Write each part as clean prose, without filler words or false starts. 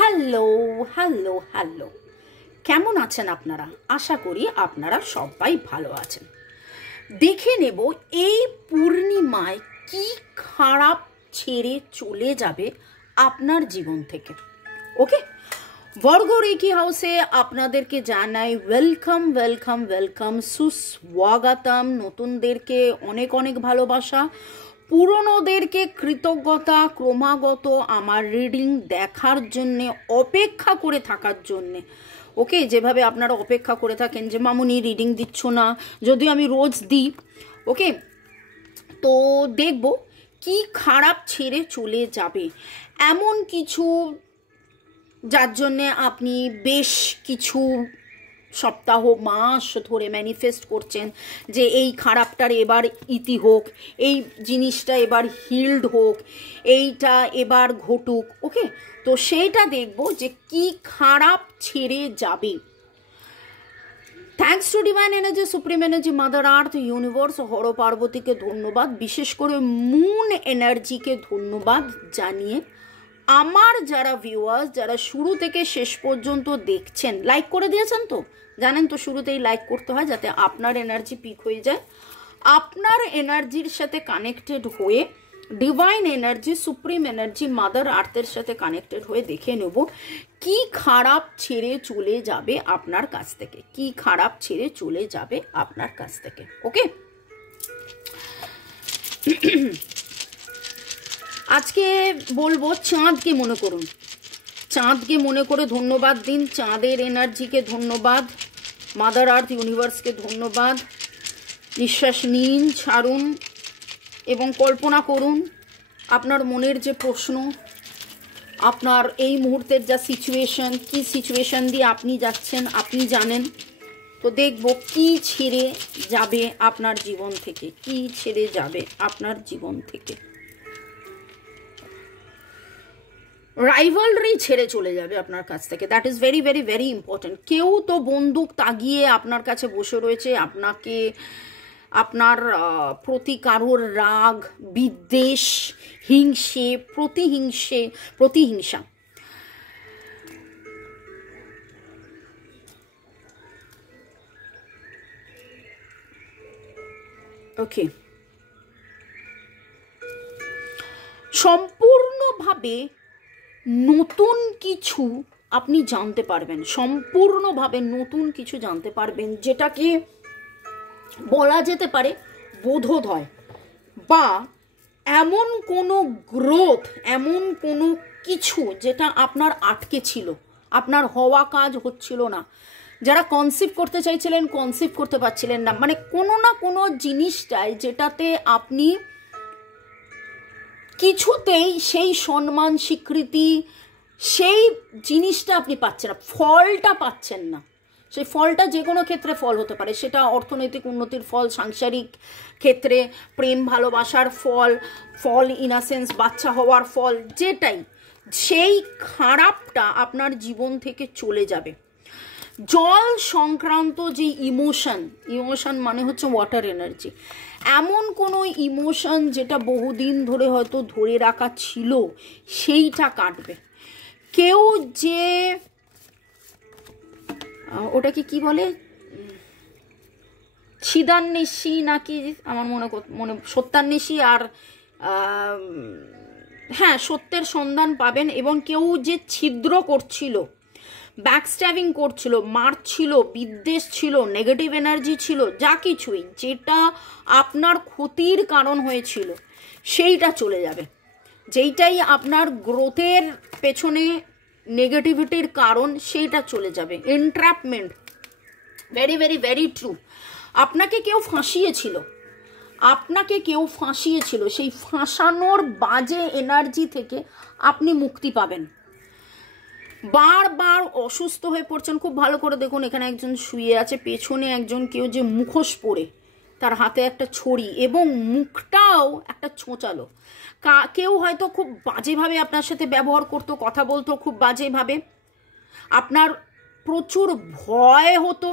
Hello hello hello, কেমন আছেন আপনারা? আশা করি আপনারা সবাই ভালো আছেন। দেখে নেব এই পূর্ণিমায় কি খারাপ ছেড়ে চলে যাবে আপনার জীবন থেকে। ওকে, বর্গ রেকি হাউসে আপনাদেরকে জানাই ওয়েলকাম ওয়েলকাম ওয়েলকাম, সুস্বাগতম। নতুনদেরকে অনেক অনেক ভালোবাসা, পুরনোদেরকে কৃতজ্ঞতা, ক্রমাগত আমার রিডিং দেখার জন্যে, অপেক্ষা করে থাকার জন্যে। ওকে, যেভাবে আপনারা অপেক্ষা করে থাকেন যে মামুনি রিডিং দিচ্ছ না, যদিও আমি রোজ দিই। ওকে, তো দেখব কি খারাপ ছেড়ে চলে যাবে, এমন কিছু যার জন্যে আপনি বেশ কিছু সপ্তাহ মাস ধরে ম্যানিফেস্ট করছেন যে এই খারাপটার এবার ইতি হোক, এই জিনিসটা এবার হিল্ড হোক, এইটা এবার ঘটুক। ওকে, তো সেইটা দেখব যে কি খারাপ ছেড়ে যাবে। Thanks to divine energy, supreme energy, mother earth, universe, Har পার্বতীকে ধন্যবাদ, বিশেষ করে মুন এনার্জিকে ধন্যবাদ জানিয়ে আমার যারা ভিউয়ার্স, যারা শুরু থেকে শেষ পর্যন্ত দেখছেন, লাইক করে দিয়েছেন তো? জানেন তো শুরুতেই লাইক করতে হয় যাতে আপনার এনার্জি পিক হয়ে যায়। আপনার এনার্জির সাথে কানেক্টেড হয়ে divine energy, supreme energy, mother আর্থের সাথে কানেক্টেড হয়ে দেখে নেব কি খারাপ ছেড়ে চলে যাবে আপনার কাছ থেকে, কি খারাপ ছেড়ে চলে যাবে আপনার কাছ থেকে। ওকে, আজকে বলবো চাঁদকে মনে করুন, চাঁদকে মনে করে ধন্যবাদ দিন, চাঁদের এনার্জিকে ধন্যবাদ, মাদার আর্থ ইউনিভার্সকে ধন্যবাদ। নিঃশ্বাস নিন, ছাড়ুন এবং কল্পনা করুন আপনার মনের যে প্রশ্ন, আপনার এই মুহূর্তের যা সিচুয়েশন, কি সিচুয়েশন দিয়ে আপনি যাচ্ছেন আপনি জানেন। তো দেখব কি ছেড়ে যাবে আপনার জীবন থেকে, কি ছেড়ে যাবে আপনার জীবন থেকে। রাইভালরি ছেড়ে চলে যাবে আপনার কাছ থেকে, that is very very very important. কেউ তো বন্দুক তাগিয়ে আপনার কাছে বসে রয়েছে, আপনাকে, আপনার প্রতি কারোর রাগ, বিদ্বেষ, প্রতিহিংসা। ওকে, সম্পূর্ণভাবে নতুন কিছু আপনি জানতে পারবেন, সম্পূর্ণভাবে নতুন কিছু জানতে পারবেন, যেটাকে বলা যেতে পারে বোধোদয়, বা এমন কোনো গ্রোথ, এমন কোনো কিছু যেটা আপনার আটকে ছিল, আপনার হওয়া কাজ হচ্ছিল না, যারা কনসিভ করতে চাইছিলেন কনসিভ করতে পারছিলেন না, মানে কোনো না কোনো জিনিসটাই যেটাতে আপনি কিছুতেই সেই সম্মান, স্বীকৃতি, সেই জিনিসটা আপনি পাচ্ছেন না, ফলটা পাচ্ছেন না। সেই ফলটা যে কোনো ক্ষেত্রে ফল হতে পারে, সেটা অর্থনৈতিক উন্নতির ফল, সাংসারিক ক্ষেত্রে প্রেম ভালোবাসার ফল, ফল ইন আ সেন্স বাচ্চা হওয়ার ফল, যেটাই, সেই খারাপটা আপনার জীবন থেকে চলে যাবে। জল সংক্রান্ত যে ইমোশন মানে হচ্ছে ওয়াটার এনার্জি, এমন কোনো ইমোশন যেটা বহুদিন ধরে হয়তো ধরে রাখা ছিল, সেইটা কাটবে। কেউ যে ওটাকে কি বলে, ছিদান্বেষী নাকি, আমার মনে সত্যান্বেষী, আর হ্যাঁ, সত্যের সন্ধান পাবেন। এবং কেউ যে ছিদ্র করছিল, ব্যাকস্ট্যাবিং করছিল, মারছিল, বিদ্বেষ ছিল, নেগেটিভ এনার্জি ছিল, যা কিছুই যেটা আপনার ক্ষতির কারণ হয়েছিল, সেইটা চলে যাবে। যেইটাই আপনার গ্রোথের পেছনে নেগেটিভিটির কারণ, সেইটা চলে যাবে। এন্ট্র্যাপমেন্ট, ভেরি ভেরি ভেরি ট্রু। আপনাকে কেউ ফাঁসিয়েছিল, সেই ফাঁসানোর বাজে এনার্জি থেকে আপনি মুক্তি পাবেন। বারবার অসুস্থ হয়ে পড়ছেন, খুব ভালো করে দেখুন, এখানে একজন শুয়ে আছে, পেছনে একজন কেউ যে মুখোশ পরে, তার হাতে একটা ছড়ি এবং মুখটাও একটা ছোঁচালো। কেউ হয়তো খুব বাজেভাবে আপনার সাথে ব্যবহার করতো, কথা বলতো খুব বাজেভাবে, আপনার প্রচুর ভয় হতো,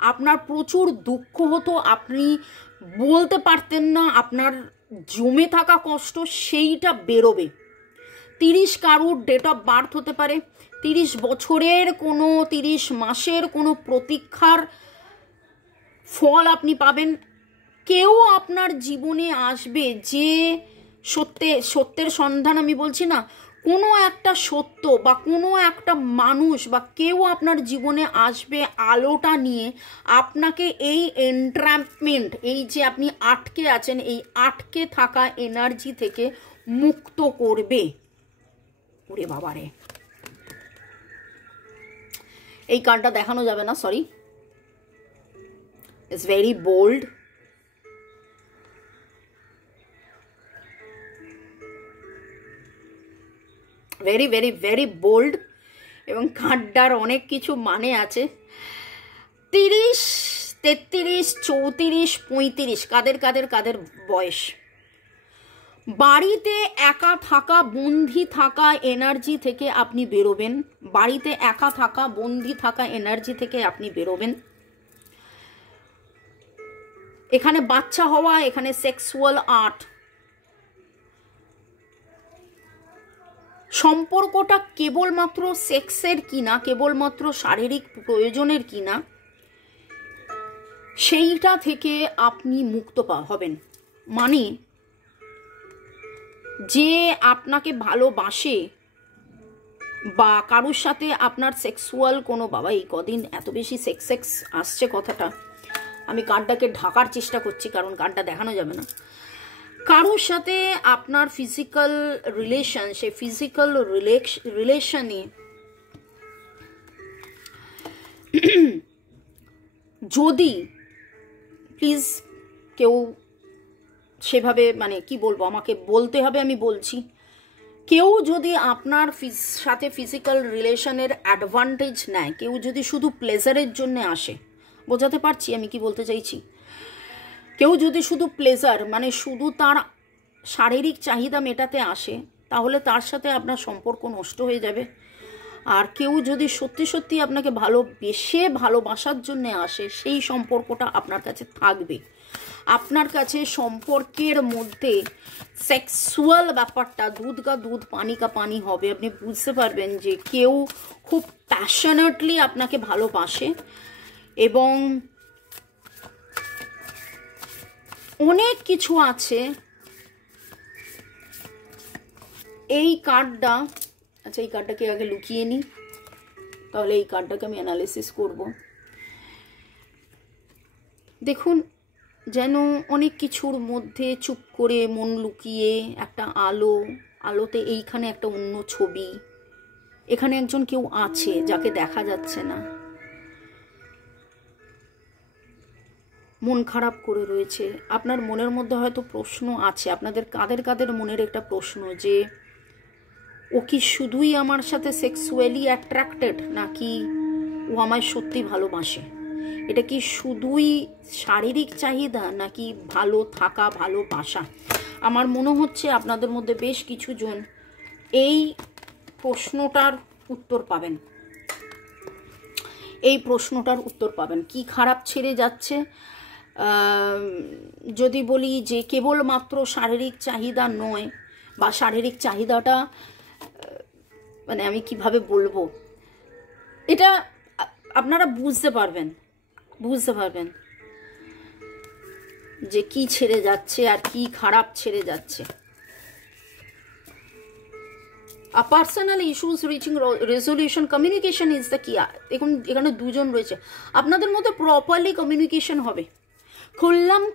আপনার প্রচুর দুঃখ হতো, আপনি বলতে পারতেন না, আপনার জমে থাকা কষ্ট সেইটা বেরোবে। 30 কারুর ডেট অফ বার্থ হতে পারে, 30 বছরের কোনো 30 মাসের কোনো প্রতীক্ষার ফল আপনি পাবেন। কেউ আপনার জীবনে আসবে যে সত্যের সন্ধান, আমি বলছি না, কোনো একটা সত্য বা কোনো একটা মানুষ বা কেউ আপনার জীবনে আসবে আলোটা নিয়ে, আপনাকে এই এন্ট্র্যাপমেন্ট, এই যে আপনি আটকে আছেন, এই আটকে থাকা এনার্জি থেকে মুক্ত করবে। ওরে বাবারে, এই কার্ডটা দেখানো যাবে না, sorry, it's very bold. Very very very bold, এবং কার্ডটার অনেক কিছু মানে আছে। 30, 33, 34, 35, কাদের বয়স, বাড়িতে একা থাকা, বন্দি থাকা এনার্জি থেকে আপনি বেরোবেন। বাড়িতে একা থাকা, বন্দি থাকা এনার্জি থেকে আপনি বেরোবেন। এখানে বাচ্চা হওয়া, এখানে সেক্সুয়াল আর্ট, সম্পর্কটা কেবলমাত্র সেক্সের কিনা, কেবলমাত্র শারীরিক প্রয়োজনের কিনা, সেইটা থেকে আপনি মুক্ত হবেন। মানে যে আপনাকে ভালোবাসে বা কারোর সাথে আপনার সেক্সুয়াল কোনো, বাবা এই কদিন এত বেশি সেক্স আসছে কথাটা, আমি কার্ডটাকে ঢাকার চেষ্টা করছি কারণ কার্ডটা দেখানো যাবে না। কারোর সাথে আপনার ফিজিক্যাল রিলেশন, সে ফিজিক্যাল রিলেশনে যদি, প্লিজ কেউ সেভাবে, মানে কি বলবো, আমাকে বলতে হবে, আমি বলছি, কেউ যদি আপনার সাথে ফিজিক্যাল রিলেশনের অ্যাডভান্টেজ নেয়, কেউ যদি শুধু প্লেজারের জন্য আসে, বোঝাতে পারছি আমি কি বলতে চাইছি, কেউ যদি শুধু প্লেজার, মানে শুধু তার শারীরিক চাহিদা মেটাতে আসে, তাহলে তার সাথে আপনার সম্পর্ক নষ্ট হয়ে যাবে। আর কেউ যদি সত্যি সত্যি আপনাকে ভালোবাসার জন্য আসে, সেই সম্পর্কটা আপনার কাছে থাকবে। আপনার কাছে সম্পর্কের মধ্যে সেক্সুয়াল ব্যাপারটা দুধ কা দুধ পানি কা পানি হবে। আপনি বুঝতে পারবেন যে কেউ খুব প্যাশনেটলি আপনাকে ভালোবাসে এবং অনেক কিছু আছে। এই কার্ডটা, আচ্ছা এই কার্ডটাকে আগে লুকিয়ে নিই, তাহলে এই কার্ডটাকে আমি অ্যানালিসিস করব। দেখুন, যেন অনেক কিছুর মধ্যে চুপ করে মন লুকিয়ে একটা আলোতে এইখানে একটা অন্য ছবি, এখানে একজন কেউ আছে যাকে দেখা যাচ্ছে না, মন খারাপ করে রয়েছে। আপনার মনের মধ্যে হয়তো প্রশ্ন আছে, আপনাদের কাদের মনের একটা প্রশ্ন যে ও কি শুধুই আমার সাথে সেক্সুয়ালি অ্যাট্রাক্টেড, নাকি ও আমায় সত্যি ভালোবাসে? এটা কি শুধুই শারীরিক চাহিদা, নাকি ভালো থাকা, ভালোবাসা? আমার মনে হচ্ছে আপনাদের মধ্যে বেশ কিছুজন এই প্রশ্নটার উত্তর পাবেন। এই প্রশ্নটার উত্তর পাবেন। কি খারাপ ছেড়ে যাচ্ছে? যদি বলি যে কেবলমাত্র শারীরিক চাহিদা নয়, বা শারীরিক চাহিদাটা, মানে আমি কিভাবে বলবো, এটা আপনারা বুঝতে পারবেন যে কি ছেড়ে যাচ্ছে আর কি খারাপ ছেড়ে যাচ্ছে। A personal issues reaching resolution, communication is the key. দেখুন এখানে দুজন রয়েছে, আপনাদের মধ্যে প্রপারলি কমিউনিকেশন হবে।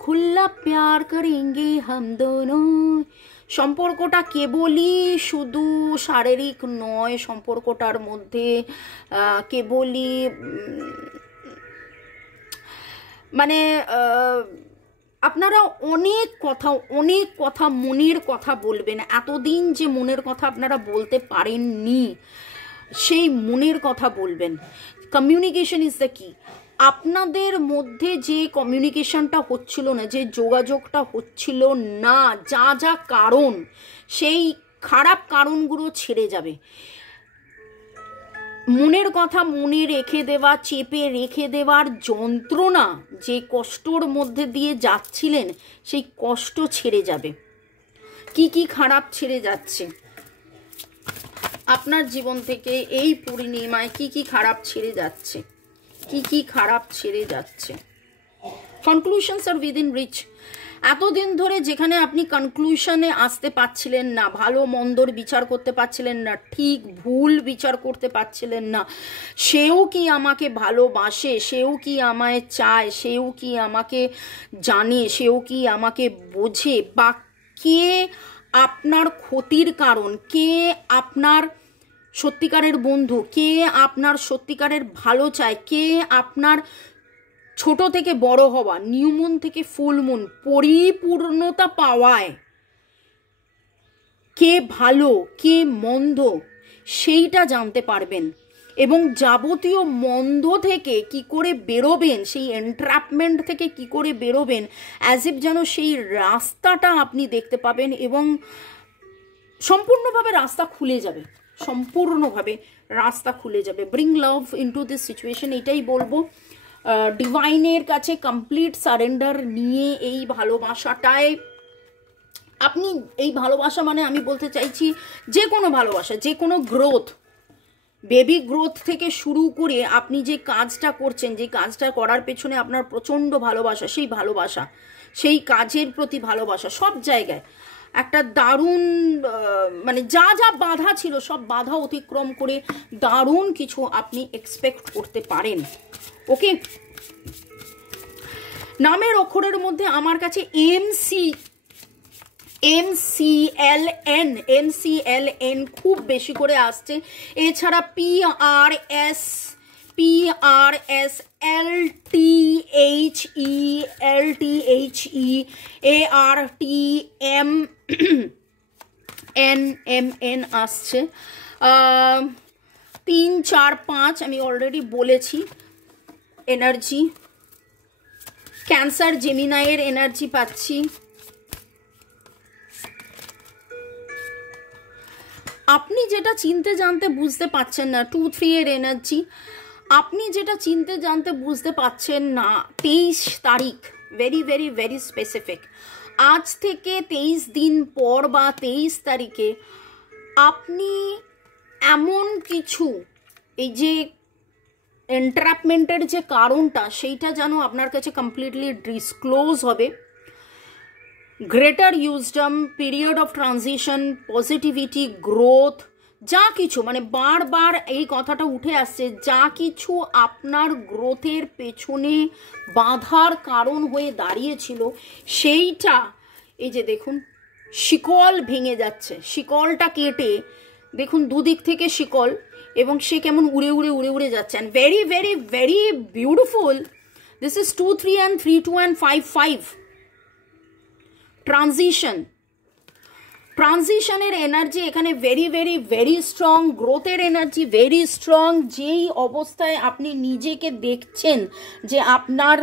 খুল্লা প্যার করেঙ্গে হাম দোনো। সম্পর্কটা কেবলই শুধু শারীরিক নয়, সম্পর্কটার মধ্যে কেবলই মানে আপনারা অনেক কথা মনের কথা বলবেন। এতদিন যে মনের কথা আপনারা বলতে পারেননি, সেই মনের কথা বলবেন। কমিউনিকেশন ইজ দ্য কি। আপনাদের মধ্যে যে কমিউনিকেশনটা হচ্ছিল না, যে যোগাযোগটা হচ্ছিল না, যা কারণ, সেই খারাপ কারণগুলো ছেড়ে যাবে। মনের কথা মনে রেখে দেওয়া, চেপে রেখে দেওয়ার যন্ত্রণা, যে কষ্টর মধ্যে দিয়ে যাচ্ছিলেন, সেই কষ্ট ছেড়ে যাবে। কি খারাপ ছেড়ে যাচ্ছে? আপনার জীবন থেকে এই পূর্ণিমায় কি কি খারাপ ছেড়ে যাচ্ছে, কি কি খারাপ ছেড়ে যাচ্ছে। কনক্লুশনস আর উইদিন রিচ। এতদিন ধরে যেখানে আপনি কনক্লুশনে আসতে পারছিলেন না, ভালো মন্দর বিচার করতে পারছিলেন না, ঠিক ভুল বিচার করতে পারছিলেন না, সেও কি আমাকে ভালোবাসে, সেও কি আমায় চায়, সেও কি আমাকে জানে, সেও কি আমাকে বোঝে, বা কে আপনার ক্ষতির কারণ, কে আপনার সত্যিকারের বন্ধু, কে আপনার সত্যিকারের ভালো চায়, কে আপনার ছোট থেকে বড় হওয়া, নিউমুন থেকে ফুলমুন, পরিপূর্ণতা পাওয়ায় কে ভালো কে মন্দ সেইটা জানতে পারবেন। এবং যাবতীয় মন্দ থেকে কি করে বেরোবেন, সেই এন্ট্র্যাপমেন্ট থেকে কি করে বেরোবেন, অ্যাজ ইফ যেন সেই রাস্তাটা আপনি দেখতে পাবেন এবং সম্পূর্ণভাবে রাস্তা খুলে যাবে, সম্পূর্ণভাবে রাস্তা খুলে যাবে। Bring love into this situation, এটাই বলবো। ডিভাইনের কাছে কমপ্লিট সারেন্ডার নিয়ে এই ভালোবাসাটায় আপনি, এই ভালোবাসা মানে আমি বলতে চাইছি যে কোনো ভালোবাসা, যে কোনো গ্রোথ, বেবি গ্রোথ থেকে শুরু করে আপনি যে কাজটা করছেন, যে কাজটা করার পেছনে আপনার প্রচণ্ড ভালোবাসা, সেই ভালোবাসা, সেই কাজের প্রতি ভালোবাসা, সব জায়গায় একটা দারুণ মানে যা যা বাধা ছিল সব বাধা অতিক্রম করে দারুণ কিছু আপনি এক্সপেক্ট করতে পারেন। ওকে, নামের অক্ষরের মধ্যে আমার কাছে MCLN খুব বেশি করে আসছে। এছাড়া PRS LTHE ARTMN আসছে। 3 4 5 আমি অলরেডি বলেছি এনার্জি। ক্যান্সার জেমিনাইয়ের এনার্জি পাচ্ছি। আপনি যেটা চিনতে জানতে বুঝতে পারছেন না, 2 3 এর এনার্জি। আপনি যেটা চিনতে জানতে বুঝতে পারছেন না, 23 তারিখ, ভেরি ভেরি ভেরি স্পেসিফিক। আজ থেকে 23 দিন পর বা 23 তারিখে আপনি এমন কিছু, এই যে এন্ট্র্যাপমেন্টের যে কারণটা, সেইটা যেন আপনার কাছে কমপ্লিটলি ডিসক্লোজ হবে। Greater wisdom, period of transition, positivity, growth, যা কিছু মানে বারবার এই কথাটা উঠে আসছে, যা কিছু আপনার গ্রোথের পেছনে বাধার কারণ হয়ে দাঁড়িয়েছিল সেইটা, এই যে দেখুন শিকল ভেঙে যাচ্ছে, শিকলটা কেটে দেখুন দুদিক থেকে শিকল, এবং সে কেমন উড়ে উড়ে উড়ে উড়ে যাচ্ছে। And very very very beautiful, this is 2 3 and 3 2 and 5 5 ট্রানজিশনের এনার্জি এখানে ভেরি ভেরি ভেরি স্ট্রং, গ্রোথের এনার্জি ভেরি স্ট্রং। যেই অবস্থায় আপনি নিজেকে দেখছেন যে আপনার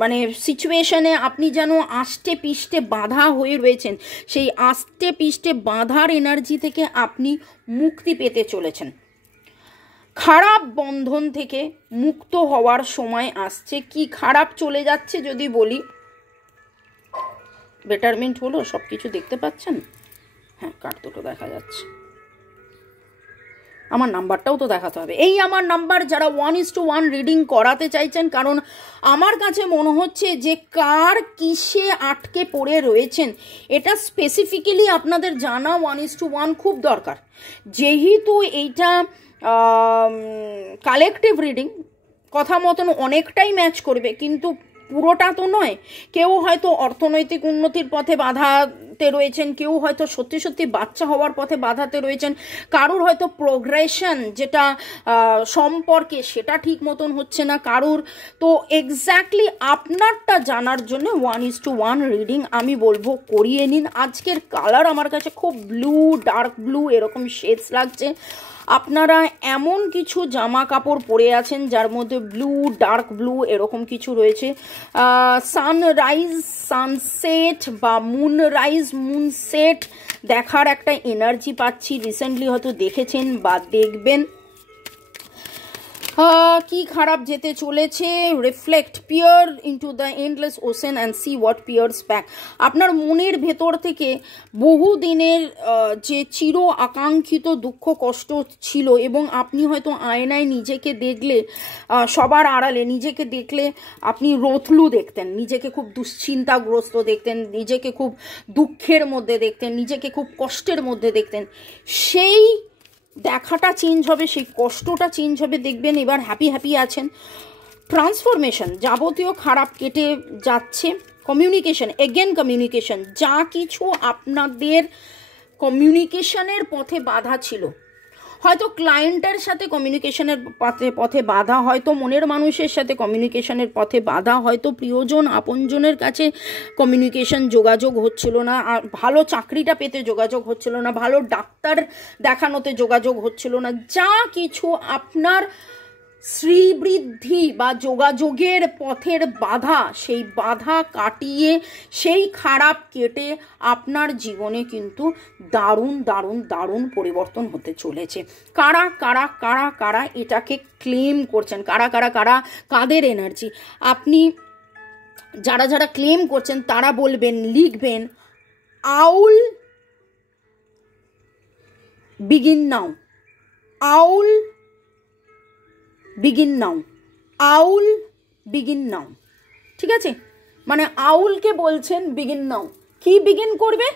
মানে সিচুয়েশনে আপনি যেন আষ্টে পিষ্টে বাঁধা হয়ে রয়েছেন, সেই আষ্টে পিষ্টে বাঁধার এনার্জি থেকে আপনি মুক্তি পেতে চলেছেন। খারাপ বন্ধন থেকে মুক্ত হওয়ার সময় আসছে। কি খারাপ চলে যাচ্ছে যদি বলি, বেটারমেন্ট হলো, সব কিছু দেখতে পাচ্ছেন? হ্যাঁ, কার্ড দুটো দেখা যাচ্ছে। আমার নাম্বারটাও তো দেখাতে হবে। এই আমার নাম্বার, যারা 1:1 রিডিং করাতে চাইছেন, কারণ আমার কাছে মনে হচ্ছে যে কার কিসে আটকে পড়ে রয়েছেন এটা স্পেসিফিক্যালি আপনাদের জানা 1:1 খুব দরকার। যেহেতু এইটা কালেকটিভ রিডিং, কথা মতন অনেকটাই ম্যাচ করবে, কিন্তু পুরোটা তো নয়। কেউ হয়তো অর্থনৈতিক উন্নতির পথে বাধাতে রয়েছেন, কেউ হয়তো সত্যি সত্যি বাচ্চা হওয়ার পথে বাধাতে রয়েছেন, কারুর হয়তো প্রোগ্রেশন যেটা সম্পর্কে সেটা ঠিক মতন হচ্ছে না কারুর। তো এক্স্যাক্টলি আপনারটা জানার জন্য 1:1 রিডিং আমি বলবো করিয়ে নিন। আজকের কালার আমার কাছে খুব ব্লু, ডার্ক ব্লু এরকম শেডস লাগছে। আপনারা এমন কিছু জামা কাপড় পরে আছেন যার মধ্যে ব্লু, ডার্ক ব্লু এরকম কিছু রয়েছে। সানরাইজ, সানসেট বা মুনরাইজ, মুনসেট দেখার একটা এনার্জি পাচ্ছি। রিসেন্টলি হয়তো দেখেছেন বা দেখবেন। কি খারাপ যেতে চলেছে, reflect, peer into the endless ocean and see what peers back. আপনার মনের ভেতর থেকে বহু দিনের যে চির আকাঙ্ক্ষিত দুঃখ কষ্ট ছিল, এবং আপনি হয়তো আয়নায় নিজেকে দেখলে, সবার আড়ালে নিজেকে দেখলে আপনি রোতলু দেখতেন, নিজেকে খুব দুশ্চিন্তাগ্রস্ত দেখতেন, নিজেকে খুব দুঃখের মধ্যে দেখতেন, নিজেকে খুব কষ্টের মধ্যে দেখতেন, সেই দেখাটা চেঞ্জ হবে, সেই কষ্টটা চেঞ্জ হবে, দেখবেন এবার হ্যাপি হ্যাপি আছেন। ট্রান্সফরমেশন, যাবতীয় খারাপ কেটে যাচ্ছে। কমিউনিকেশন, এগেন কমিউনিকেশন, যা কিছু আপনাদের কমিউনিকেশনের পথে বাধা ছিল, হয়তো ক্লায়েন্টের সাথে কমিউনিকেশনের পথে বাধা, হয়তো মনের মানুষের সাথে কমিউনিকেশনের পথে বাধা, হয়তো প্রিয়জন আপনজনের কাছে কমিউনিকেশন যোগাযোগ হচ্ছিল না, আর ভালো চাকরিটা পেতে যোগাযোগ হচ্ছিল না, ভালো ডাক্তার দেখানোতে যোগাযোগ হচ্ছিল না, যা কিছু আপনার শ্রীবৃদ্ধি বা যোগাযোগের পথের বাধা, সেই বাধা কাটিয়ে, সেই খারাপ কেটে আপনার জীবনে কিন্তু দারুণ দারুণ দারুণ পরিবর্তন হতে চলেছে। কারা কারা কারা কারা এটাকে ক্লেম করছেন, কারা কারা কারা, কাদের এনার্জি আপনি, যারা যারা ক্লেম করছেন তারা বলবেন, লিখবেন, আউল বিগিন নাও, আউল বিগিন নাও, আউল বিগিন নাও। ঠিক আছে, মানে আউলকে বলছেন বিগিন নাও। কি বিগিন করবে?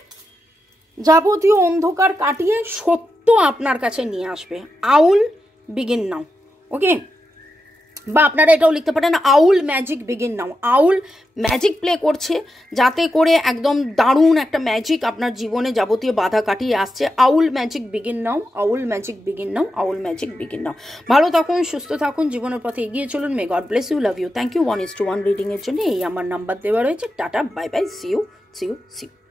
যাবতীয় অন্ধকার কাটিয়ে সত্য আপনার কাছে নিয়ে আসবে। আউল বিগিন নাও। ওকে, বা আপনারা এটাও লিখতে পারেন, আউল magic begin now. Owl magic play করছে, যাতে করে একদম দারুণ একটা ম্যাজিক আপনার জীবনে যাবতীয় বাধা কাটিয়ে আসছে। Owl magic begin now, owl magic begin now, owl magic begin now. ভালো থাকুন, সুস্থ থাকুন, জীবনের পথে এগিয়ে চলুন। May God bless you, love you, thank you. 1:1 রিডিংয়ের জন্য এই আমার নাম্বার দেওয়া রয়েছে। টাটা, bye bye, see you, see you, see you.